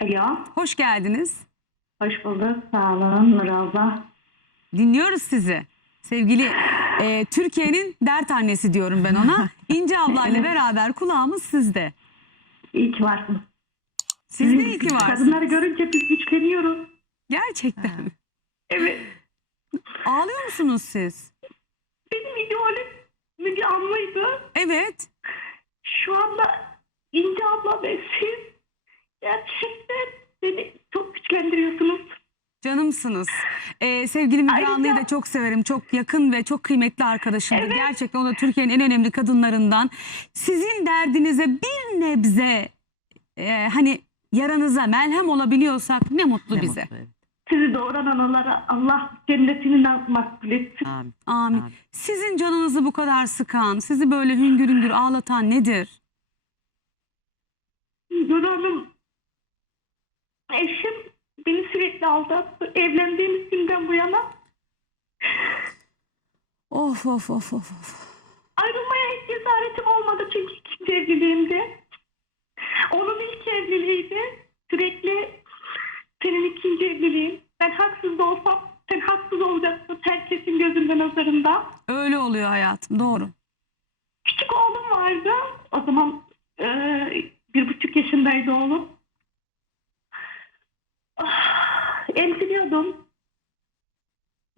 Alo, Hoş geldiniz. hoş bulduk. Sağ olun Nur abla. Dinliyoruz sizi. Sevgili e, Türkiye'nin dert annesi diyorum ben ona. İnce ablayla beraber kulağımız sizde. İyi ki varsın. Siz de iyi ki varsınız. Kadınları görünce biz güçleniyoruz. Gerçekten. Evet. Ağlıyor musunuz siz? Benim idealim Müge Anlı'ydı. Evet. Şu anda İnce abla ve siz gerçekten beni çok güçlendiriyorsunuz. Canımsınız. Ee, sevgili Müge Ayrıca- Anlı'yı da çok severim. Çok yakın ve çok kıymetli arkadaşımdır. Evet. Gerçekten o da Türkiye'nin en önemli kadınlarından. Sizin derdinize bir nebze e, hani yaranıza melhem olabiliyorsak ne mutlu Ne bize. mutlu, evet. Sizi doğuran analara Allah cennetini makbul etsin. Amin. Amin. Amin. Sizin canınızı bu kadar sıkan, sizi böyle hüngür hüngür ağlatan nedir? Nur Hanım, eşim beni sürekli aldattı. Evlendiğimiz günden bu yana Of of of of. of. Ayrılmaya hiç cesaretim olmadı çünkü ikinci evliliğimde. Onun ilk evliliğiydi. Sürekli senin ikinci evliliğin. Ben haksız da olsam sen haksız olacaksın. Herkesin gözünde nazarında. Öyle oluyor hayatım doğru. Küçük oğlum vardı. O zaman e, bir buçuk yaşındaydı oğlum. Ah, emziriyordum.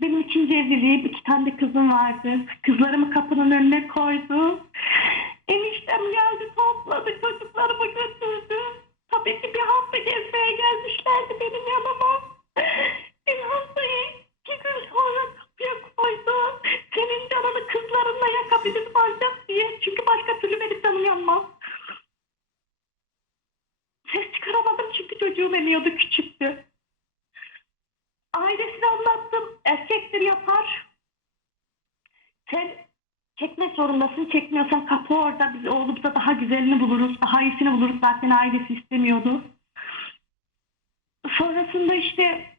Benim ikinci evliliğim, iki tane de kızım vardı. Kızlarımı kapının önüne koydu. Eniştem geldi topladı, çocuklarımı götürdü. Tabii ki bir hafta gezmeye gelmişlerdi benim yanıma. Bir haftayı iki gün sonra kapıya koydu. Senin canını kızlarınla yakabilir ancak diye. Çünkü başka türlü benim canım yanmaz. Ses çıkaramadım çünkü çocuğum emiyordu küçüktü. Ailesine anlattım. Erkektir yapar. Sen çekmek zorundasın. Çekmiyorsan kapı orada. Biz oğlumuza daha güzelini buluruz. Daha iyisini buluruz. Zaten ailesi istemiyordu. Sonrasında işte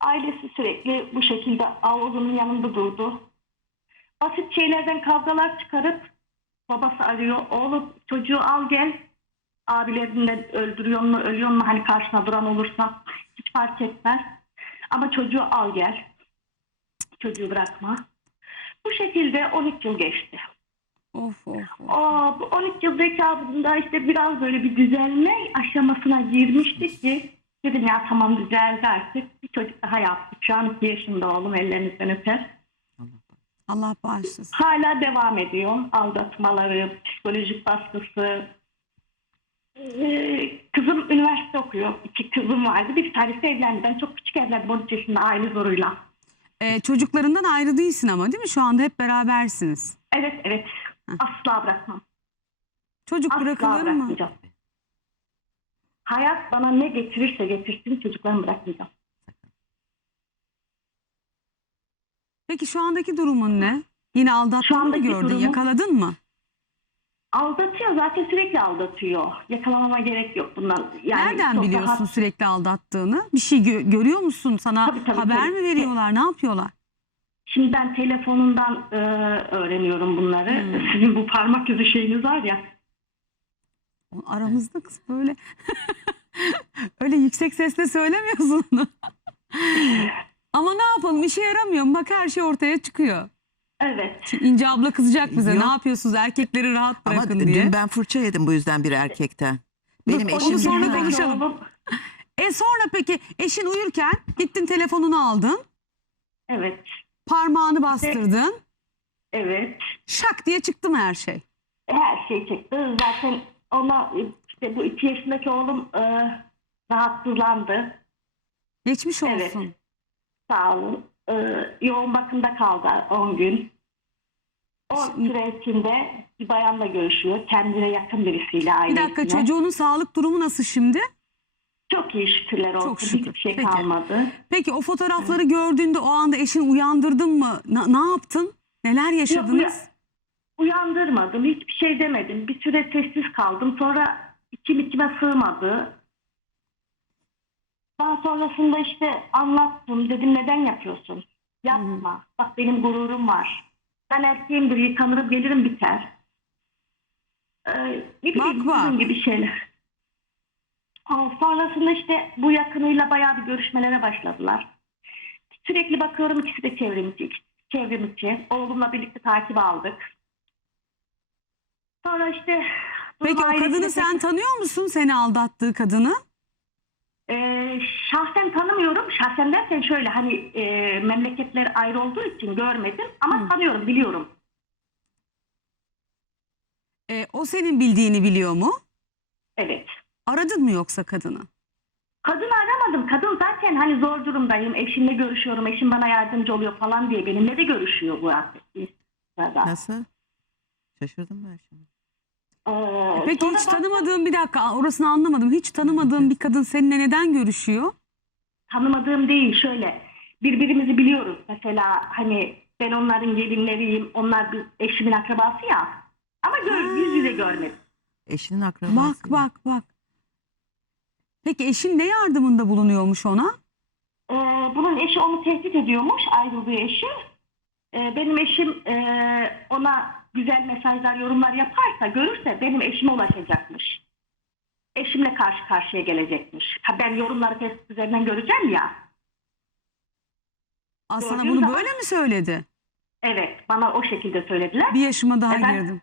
ailesi sürekli bu şekilde oğlunun yanında durdu. Basit şeylerden kavgalar çıkarıp babası arıyor. Oğlum çocuğu al gel. Abilerinden öldürüyor mu ölüyor mu hani karşına duran olursa hiç fark etmez. Ama çocuğu al gel. Çocuğu bırakma. Bu şekilde 13 yıl geçti. Of of of. O bu 13 yıl zekabında işte biraz böyle bir düzelme aşamasına girmiştik ki dedim ya tamam düzeldi artık. Bir çocuk daha yaptık. Şu an 2 yaşında oğlum ellerinizden öper. Allah bağışlasın. Hala devam ediyor. Aldatmaları, psikolojik baskısı. Ee, kızım üniversite okuyor. İki kızım vardı. Bir tanesi evlendi. Ben çok küçük evlendim 13 yaşında aile zoruyla. Ee, çocuklarından ayrı değilsin ama değil mi? Şu anda hep berabersiniz. Evet evet. Asla bırakmam. Çocuk Asla bırakılır mı? bırakmayacağım. Hayat bana ne getirirse getirsin çocuklarımı bırakmayacağım. Peki şu andaki durumun ne? Yine Şu aldattığını mı andaki gördün? durumum- Yakaladın mı? Aldatıyor zaten sürekli aldatıyor. Yakalamama gerek yok bundan. Yani Nereden çok biliyorsun rahat- sürekli aldattığını? Bir şey gö- görüyor musun? Sana Tabii, tabii, haber tabii. mi veriyorlar? Ne yapıyorlar? Şimdi ben telefonundan e, öğreniyorum bunları. Hmm. Sizin bu parmak izi şeyiniz var ya. Aramızda kız böyle öyle yüksek sesle söylemiyorsun onu. Ama ne yapalım işe yaramıyor? Bak her şey ortaya çıkıyor. Evet. Şimdi İnce abla kızacak bize. Yok. Ne yapıyorsunuz? Erkekleri rahat Ama bırakın dün diye. ben fırça yedim bu yüzden bir erkekten. Dur, Benim onu eşim sonra yüzünden- konuşalım. Oğlum- E sonra peki eşin uyurken gittin telefonunu aldın. Evet. Parmağını bastırdın. Evet. Şak diye çıktı mı her şey? Her şey çıktı. Zaten ona işte bu iki yaşındaki oğlum e, rahatsızlandı. Geçmiş olsun. Evet. Sağ olun. E, yoğun bakımda kaldı 10 gün. O Şimdi- süre içinde bir bayanla görüşüyor. Kendine yakın birisiyle Bir ailesine. dakika çocuğunun sağlık durumu nasıl şimdi? Çok iyi şükürler olsun. Çok şükür. Hiçbir şey Peki. kalmadı. Peki o fotoğrafları gördüğünde o anda eşin uyandırdın mı? Na- ne yaptın? Neler yaşadınız? Uyandırmadım. Hiçbir şey demedim. Bir süre sessiz kaldım. Sonra içim içime sığmadı. Daha sonrasında işte anlattım. Dedim neden yapıyorsun? Yapma. Bak benim gururum var. Ben erkeğimdir. Yıkanırım gelirim biter. Ee, ne bileyim Bak, bak. bunun gibi şeyler. Sonrasında işte bu yakınıyla bayağı bir görüşmelere başladılar. Sürekli bakıyorum ikisi de çevremiçi. çevremiçi. Oğlumla birlikte takip aldık. Sonra işte... Peki o kadını tek- sen tanıyor musun? Seni aldattığı kadını? Ee, şahsen tanımıyorum. Şahsen derken şöyle hani e, memleketler ayrı olduğu için görmedim ama Hı. tanıyorum, biliyorum. E, o senin bildiğini biliyor mu? Evet. Aradın mı yoksa kadını? Kadını aramadım. Kadın zaten hani zor durumdayım. Eşimle görüşüyorum. Eşim bana yardımcı oluyor falan diye benimle de görüşüyor bu. Sırada. Nasıl? Şaşırdım ben şimdi. Ee, Peki sonra hiç tanımadığın bir dakika orasını anlamadım. Hiç tanımadığın bir kadın seninle neden görüşüyor? tanımadığım değil şöyle. Birbirimizi biliyoruz. Mesela hani ben onların gelinleriyim. Onlar bir eşimin akrabası ya. Ama gör, yüz yüze görmedim. Eşinin akrabası. Bak bak bak. Peki eşin ne yardımında bulunuyormuş ona? Ee, bunun eşi onu tehdit ediyormuş ayrıldığı eşi. Ee, benim eşim ee, ona güzel mesajlar, yorumlar yaparsa, görürse benim eşime ulaşacakmış. Eşimle karşı karşıya gelecekmiş. Ha, ben yorumları Facebook üzerinden göreceğim ya. Gördüğüm bunu zaman- böyle mi söyledi? Evet, bana o şekilde söylediler. Bir yaşıma daha Evet. girdim.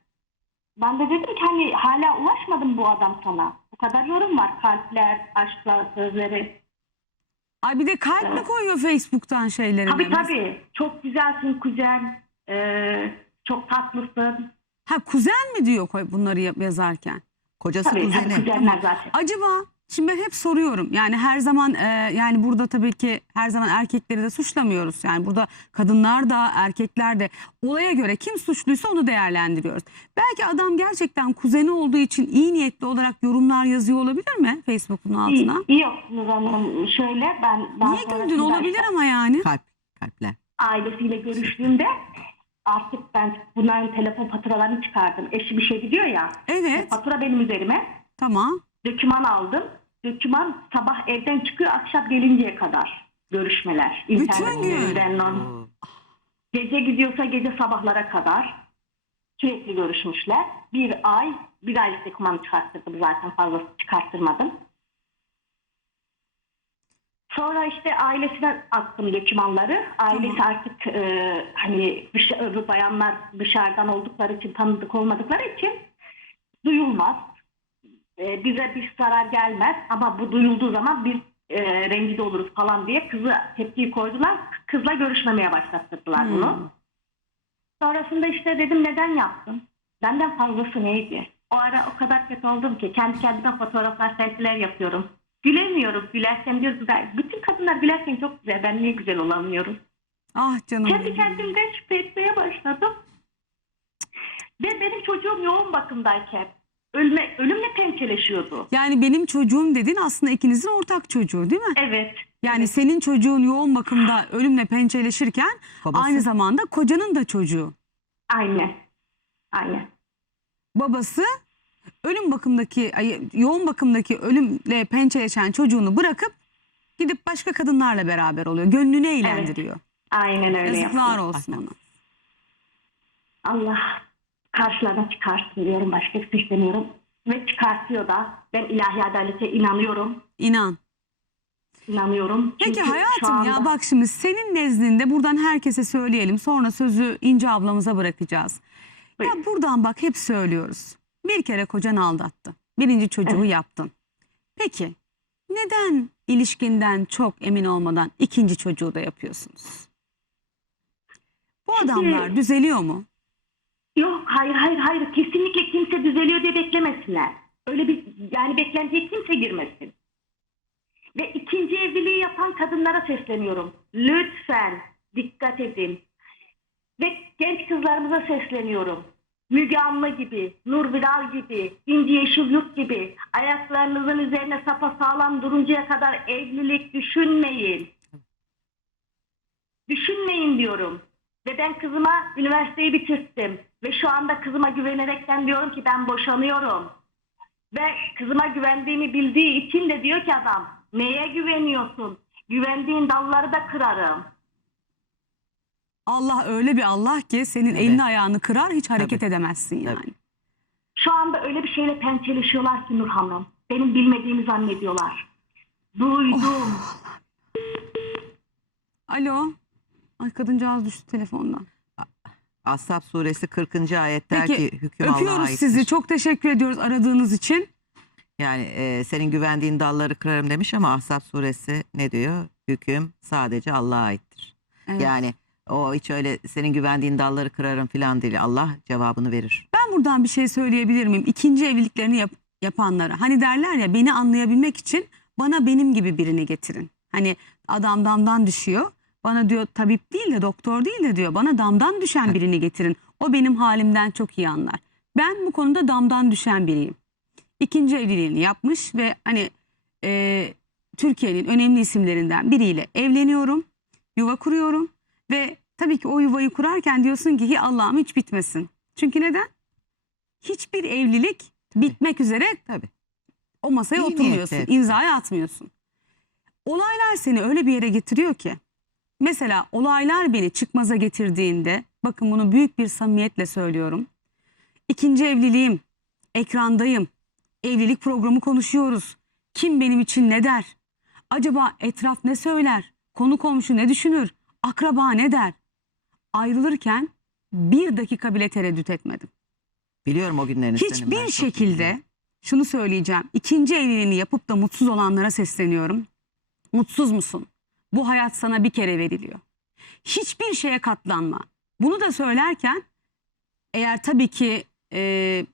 Ben de dedim ki hani hala ulaşmadım bu adam sana. Kadar yorum var. Kalpler, aşklar, sözleri. Ay bir de kalp mi koyuyor Facebook'tan şeylerine? Tabii tabii. Çok güzelsin kuzen. Ee, çok tatlısın. Ha kuzen mi diyor bunları yazarken? Kocası Tabii, tabii kuzeni. kuzenler zaten. Acaba şimdi ben hep soruyorum yani her zaman e, yani burada tabii ki her zaman erkekleri de suçlamıyoruz. Yani burada kadınlar da erkekler de olaya göre kim suçluysa onu değerlendiriyoruz. Belki adam gerçekten kuzeni olduğu için iyi niyetli olarak yorumlar yazıyor olabilir mi Facebook'un İyi, altına? iyi yok Nur Hanım. Şöyle ben daha Niye güldün olabilir ama yani. Kalp. Kalpler. ailesiyle görüştüğümde artık ben bunların telefon faturalarını çıkardım. Eşi bir şey gidiyor ya. Evet Fatura benim üzerime. tamam. Döküman aldım. Döküman sabah evden çıkıyor akşam gelinceye kadar görüşmeler. Bütün İnternet gün. üzerinden, Oo. Gece gidiyorsa gece sabahlara kadar sürekli görüşmüşler. Bir ay, bir aylık döküman çıkarttırdım zaten fazlası çıkarttırmadım. Sonra işte ailesine attım dökümanları. Ailesi Tamam. artık e, hani dışa, öbür bayanlar dışarıdan oldukları için tanıdık olmadıkları için duyulmaz. E, bize bir zarar gelmez ama bu duyulduğu zaman biz e, rencide oluruz falan diye kızı tepkiyi koydular. Kızla görüşmemeye başlattırdılar Hmm. bunu. Sonrasında işte dedim neden yaptın? Benden fazlası neydi? O ara o kadar kötü oldum ki kendi kendime fotoğraflar, selfiler yapıyorum. Gülemiyorum. Gülerken diyor güzel. Bütün kadınlar gülerken çok güzel. Ben niye güzel olamıyorum? Ah canım. Kendi kendimden şüphe etmeye başladım. Ve benim çocuğum yoğun bakımdayken ölme, ölümle pençeleşiyordu. Yani benim çocuğum dedin aslında ikinizin ortak çocuğu değil mi? Evet. Yani Evet. senin çocuğun yoğun bakımda ölümle pençeleşirken Babası. aynı zamanda kocanın da çocuğu. Aynen. Aynen. Babası ölüm bakımdaki yoğun bakımdaki ölümle pençeleşen çocuğunu bırakıp gidip başka kadınlarla beraber oluyor. Gönlünü eğlendiriyor. Aynen öyle Yazıklar yaptım. olsun ona. Allah karşılarına çıkarsın diyorum. Başka bir şey istemiyorum. Ve çıkartıyor da. Ben ilahi adalete inanıyorum. İnan. İnanıyorum. Peki Çünkü hayatım ya anda- bak şimdi senin nezdinde buradan herkese söyleyelim. Sonra sözü İnce ablamıza bırakacağız. Ya Buyurun. buradan bak hep söylüyoruz. Bir kere kocan aldattı. Birinci çocuğu Evet. yaptın. Peki neden ilişkinden çok emin olmadan ikinci çocuğu da yapıyorsunuz? Bu adamlar düzeliyor mu? Yok hayır hayır hayır kesinlikle kimse düzeliyor diye beklemesinler. Öyle bir yani beklentiye kimse girmesin. Ve ikinci evliliği yapan kadınlara sesleniyorum. Lütfen dikkat edin. Ve genç kızlarımıza sesleniyorum. Müge Anlı gibi, Nur Bilal gibi, İnci Yeşil Yurt gibi ayaklarınızın üzerine sapa sağlam duruncaya kadar evlilik düşünmeyin. Düşünmeyin diyorum. Ve ben kızıma üniversiteyi bitirttim. Ve şu anda kızıma güvenerekten diyorum ki ben boşanıyorum. Ve kızıma güvendiğimi bildiği için de diyor ki adam neye güveniyorsun? Güvendiğin dalları da kırarım. Allah öyle bir Allah ki senin Evet. elini ayağını kırar hiç hareket Tabii. edemezsin yani. Tabii. Şu anda öyle bir şeyle pençeleşiyorlar ki Nur Hanım. Benim bilmediğimi zannediyorlar. Duydum. Alo. Ay kadıncağız düştü telefondan. Ashab suresi 40. ayet der Peki ki hüküm Allah'a öpüyoruz aittir. sizi. Çok teşekkür ediyoruz aradığınız için. Yani e, senin güvendiğin dalları kırarım demiş ama Ahzab suresi ne diyor? Hüküm sadece Allah'a aittir. Evet. Yani o hiç öyle senin güvendiğin dalları kırarım falan değil. Allah cevabını verir. Ben buradan bir şey söyleyebilir miyim? İkinci evliliklerini yap- yapanlara. Hani derler ya beni anlayabilmek için bana benim gibi birini getirin. Hani adam damdan düşüyor. Bana diyor tabip değil de doktor değil de diyor bana damdan düşen birini getirin. O benim halimden çok iyi anlar. Ben bu konuda damdan düşen biriyim. İkinci evliliğini yapmış ve hani e, Türkiye'nin önemli isimlerinden biriyle evleniyorum. Yuva kuruyorum ve tabii ki o yuvayı kurarken diyorsun ki "Hi Allah'ım hiç bitmesin. Çünkü neden? Hiçbir evlilik bitmek üzere Tabii. o masaya İyi oturmuyorsun. niyetle. imzayı atmıyorsun. Olaylar seni öyle bir yere getiriyor ki. Mesela olaylar beni çıkmaza getirdiğinde bakın bunu büyük bir samimiyetle söylüyorum. İkinci evliliğim, ekrandayım, evlilik programı konuşuyoruz. Kim benim için ne der? Acaba etraf ne söyler? Konu komşu ne düşünür? Akraba ne der? Ayrılırken bir dakika bile tereddüt etmedim. Biliyorum o günlerini senin ben Hiçbir çok şekilde şunu söyleyeceğim. İkinci evliliğini yapıp da mutsuz olanlara sesleniyorum. Mutsuz musun? Bu hayat sana bir kere veriliyor. Hiçbir şeye katlanma. Bunu da söylerken eğer tabii ki e,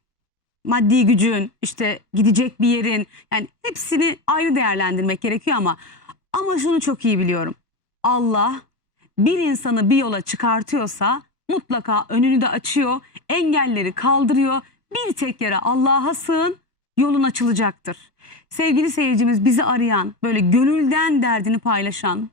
maddi gücün, işte gidecek bir yerin, yani hepsini ayrı değerlendirmek gerekiyor ama ama şunu çok iyi biliyorum. Allah bir insanı bir yola çıkartıyorsa mutlaka önünü de açıyor, engelleri kaldırıyor. Bir tek yere Allah'a sığın, yolun açılacaktır. Sevgili seyircimiz bizi arayan, böyle gönülden derdini paylaşan,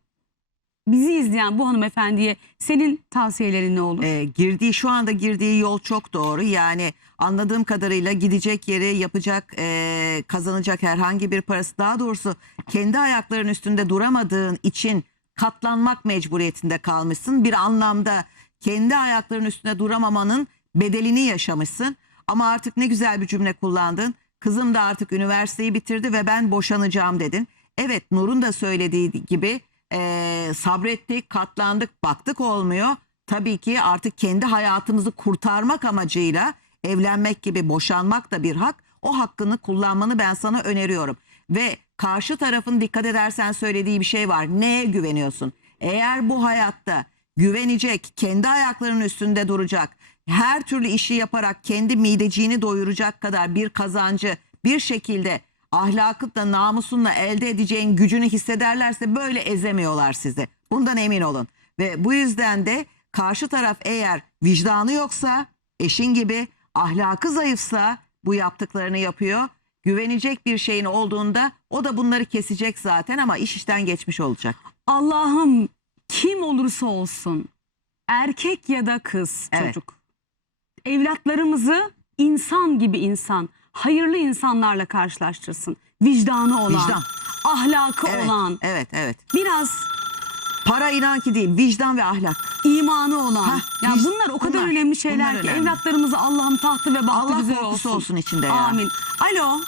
bizi izleyen bu hanımefendiye senin tavsiyelerin ne olur? Ee, girdiği şu anda girdiği yol çok doğru. Yani anladığım kadarıyla gidecek yeri yapacak, e, kazanacak herhangi bir parası. Daha doğrusu kendi ayaklarının üstünde duramadığın için katlanmak mecburiyetinde kalmışsın. Bir anlamda kendi ayaklarının üstünde duramamanın bedelini yaşamışsın. Ama artık ne güzel bir cümle kullandın. Kızım da artık üniversiteyi bitirdi ve ben boşanacağım dedin. Evet Nur'un da söylediği gibi e, sabrettik, katlandık, baktık olmuyor. Tabii ki artık kendi hayatımızı kurtarmak amacıyla evlenmek gibi boşanmak da bir hak. O hakkını kullanmanı ben sana öneriyorum. Ve karşı tarafın dikkat edersen söylediği bir şey var. Neye güveniyorsun? Eğer bu hayatta güvenecek, kendi ayaklarının üstünde duracak, her türlü işi yaparak kendi mideciğini doyuracak kadar bir kazancı bir şekilde ahlakınla namusunla elde edeceğin gücünü hissederlerse böyle ezemiyorlar sizi. Bundan emin olun. Ve bu yüzden de karşı taraf eğer vicdanı yoksa eşin gibi ahlakı zayıfsa bu yaptıklarını yapıyor. Güvenecek bir şeyin olduğunda o da bunları kesecek zaten ama iş işten geçmiş olacak. Allah'ım kim olursa olsun erkek ya da kız Evet. çocuk evlatlarımızı insan gibi insan hayırlı insanlarla karşılaştırsın. Vicdanı olan, Vicdan. ahlakı Evet, olan, evet, evet. biraz Para inan ki değil, vicdan ve ahlak. imanı olan. Hah, ya bunlar o kadar bunlar- önemli şeyler bunlar ki önemli. evlatlarımızı Allah'ım tahtı ve bahtı Allah güzel olsun. olsun içinde ya. Amin. Alo.